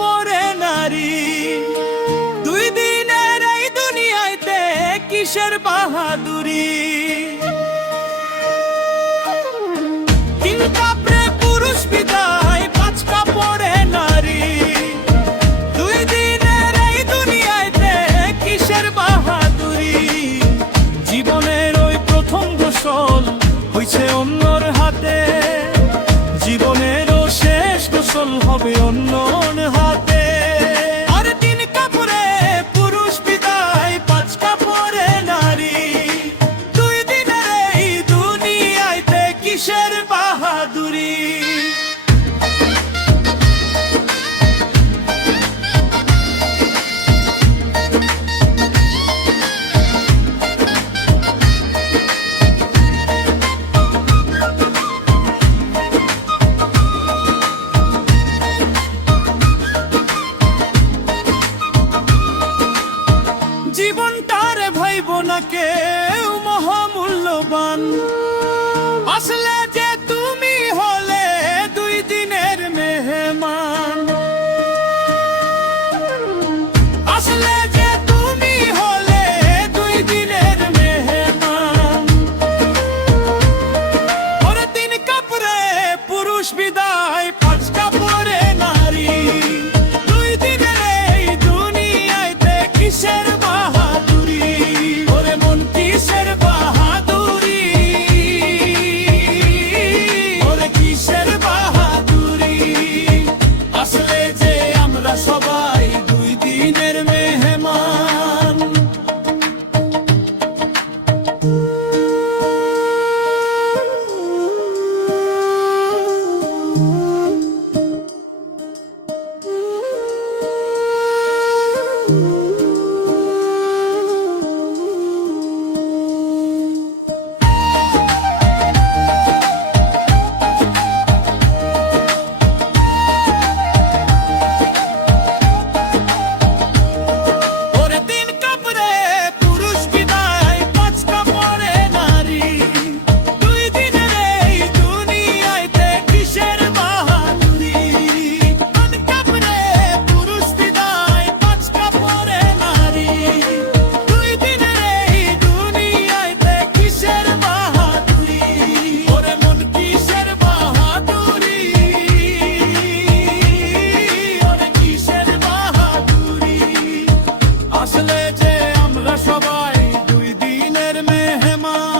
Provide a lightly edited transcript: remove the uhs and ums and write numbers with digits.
পরে নারী। 2 দিনের এই দুনিয়াতে কিসের বাহাদুরি। 3 কাপড়ে পুরুষ বিদায়, 5 কাপড়ে নারী। 2 দিনের এই দুনিয়াতে কিসের বাহাদুরি। জীবনের ওই প্রথম গোসল হইছে অন্যর হাতে, জীবনেরও শেষ গোসল হবে অন্যর হাতে। আর 3 কাপড়ে পুরুষ বিদায়, 5 কাপড়ে নারী। 2 দিনের এই দুনিয়াতে কিসের বাহাদুরি। জীবনটার ভাইব না কেউ মহামূল্যবান। আসলে যে তুমি হলে 2 দিনের মেহমান। আসলে যে তুমি হলে 2 দিনের মেহমান। ওরে 3 কাপড়ে পুরুষ বিদায়, 5 কাপড়ে নারী। 2 দিনের এই দুনিয়াতে কিসের বাহাদুরি। ওরে মন কিসের বাহাদুরি। ওরে কিসের বাহাদুরি। আসলে যে আমরা সবাই 2 দিনের মেহমান। ওরে 3 কাপড়ে পুরুষ বিদায়, 5 কাপড়ে নারী। 2 দিনের এই দুনিয়াতে কিসের বাহাদুরি। 3 কাপড়ে পুরুষ বিদায়, 5 কাপড়ে নারী। 2 দিনের এই দুনিয়াতে কিসের বাহাদুরি। ওরে মন কিসের বাহাদুরি। ওরে কিসের বাহাদুরি। আসলে যে আমরা সবাই 2 দিনের মেহমান।